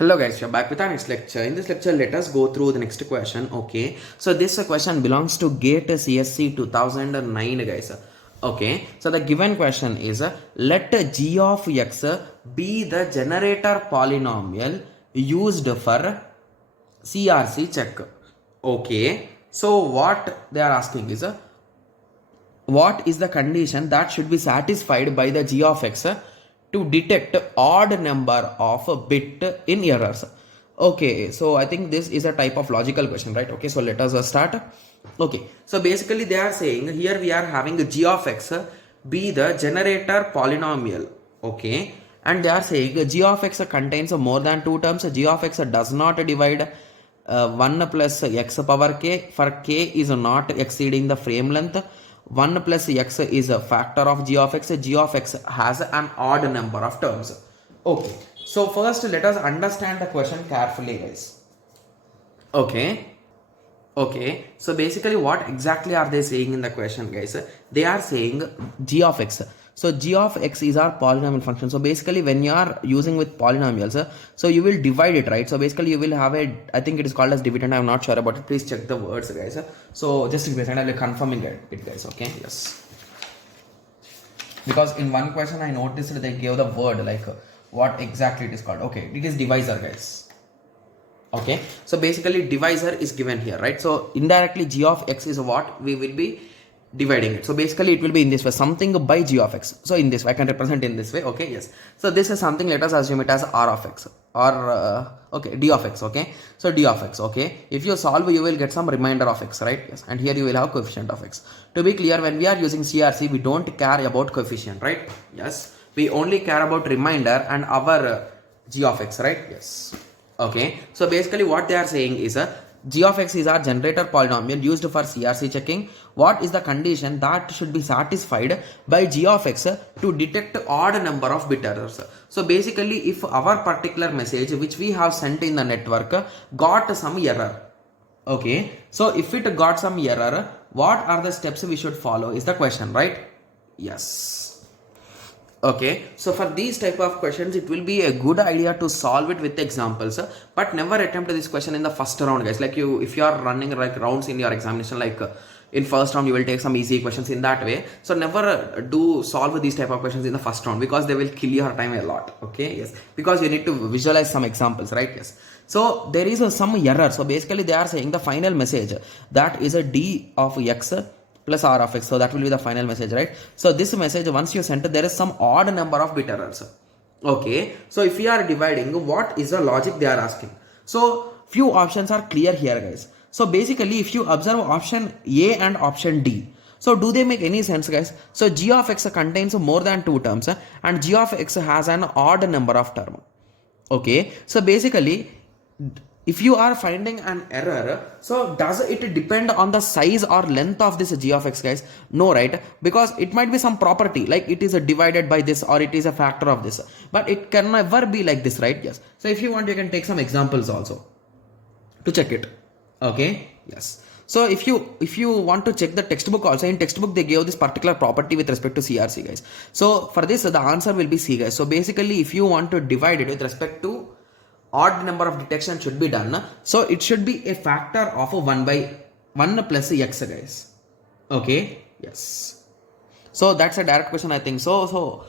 Hello guys, you're back with our next lecture. In this lecture, let us go through the next question. Okay, so this question belongs to GATE CSC 2009 guys. Okay, so the given question is let g of x be the generator polynomial used for CRC check. Okay, so what they are asking is what is the condition that should be satisfied by the g of x to detect odd number of bit in errors. Okay, so I think this is a type of logical question, right? Okay, so let us start. Okay, so basically they are saying here we are having g of x be the generator polynomial. Okay, and they are saying g of x contains more than two terms. G of x does not divide 1 plus x power k for k is not exceeding the frame length. 1 plus x is a factor of g of x. G of x has an odd number of terms. Okay, so first let us understand the question carefully, guys. Okay, so basically what exactly are they saying in the question, guys? They are saying g of x. So g of x is our polynomial function. So basically when you are using with polynomials, so you will divide it, right? So basically you will have a, I think it is called as dividend. I'm not sure about it. Please check the words, guys. So just to be present, I will confirming it, guys. Okay, yes. Because in one question I noticed they gave the word like what exactly it is called. Okay, it is divisor, guys. Okay, so basically divisor is given here, right? So indirectly g of x is what we will be dividing it. So basically it will be in this way, something by g of x. So in this way I can represent in this way. Okay, yes. So this is something, let us assume it as r of x or okay, d of x. Okay, so d of x. Okay, if you solve you will get some remainder of x, right? Yes, and here you will have coefficient of x. To be clear, when we are using CRC we don't care about coefficient, right? Yes, we only care about remainder and our g of x, right? Yes. Okay, so basically what they are saying is g of x is our generator polynomial used for CRC checking. What is the condition that should be satisfied by g of x to detect odd number of bit errors? So basically if our particular message which we have sent in the network got some error. Okay, so if it got some error, what are the steps we should follow is the question, right? Yes. Okay, so for these type of questions it will be a good idea to solve it with examples, but never attempt this question in the first round, guys. Like if you are running like rounds in your examination, like in first round you will take some easy questions in that way. So never do solve these type of questions in the first round because they will kill your time a lot. Okay, yes, because you need to visualize some examples, right? Yes, so there is some error. So basically they are saying the final message that is a d of x plus r of x. So that will be the final message, right? So this message once you send, there is some odd number of bit errors. Okay, so if we are dividing, what is the logic they are asking? So few options are clear here, guys. So basically if you observe option A and option D, so do they make any sense, guys? So g of x contains more than two terms and g of x has an odd number of term. Okay, so basically if you are finding an error, so does it depend on the size or length of this g of x, guys? No, right? Because it might be some property like it is divided by this or it is a factor of this, but it can never be like this, right? Yes. So if you want you can take some examples also to check it. Okay, yes. So if you want to check the textbook also, in textbook they gave this particular property with respect to CRC, guys. So for this the answer will be C, guys. So basically if you want to divide it with respect to odd number of detection should be done, so it should be a factor of 1 by 1 plus x, guys. Okay, yes. So that's a direct question, I think. So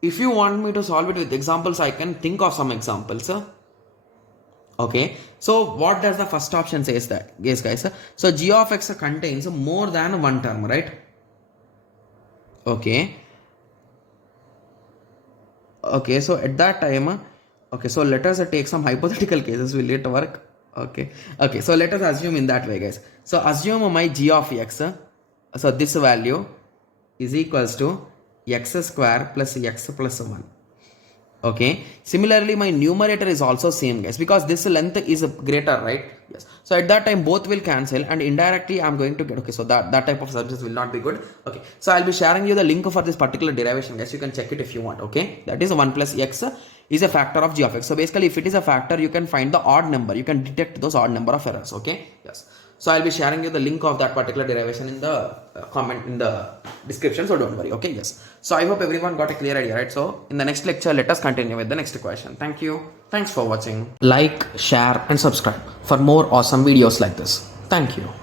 if you want me to solve it with examples, I can think of some examples. Okay, so what does the first option says that? Yes, guys. So g of x contains more than one term, right? Okay, so at that time, okay, so let us take some hypothetical cases. Will it work? Okay, so let us assume in that way, guys. So assume my g of x, so this value is equals to x square plus x plus 1. Okay, similarly my numerator is also same, guys, because this length is greater, right? Yes, so at that time both will cancel and indirectly I'm going to get, okay, so that type of services will not be good. Okay, so I'll be sharing you the link for this particular derivation, guys. You can check it if you want. Okay, that is 1 plus x is a factor of g of x. So basically if it is a factor, you can find the odd number, you can detect those odd number of errors. Okay, yes. So I'll be sharing you the link of that particular derivation in the comment in the description. So don't worry. Okay. Yes. So I hope everyone got a clear idea, right? So in the next lecture, let us continue with the next question. Thank you. Thanks for watching. Like, share, and subscribe for more awesome videos like this. Thank you.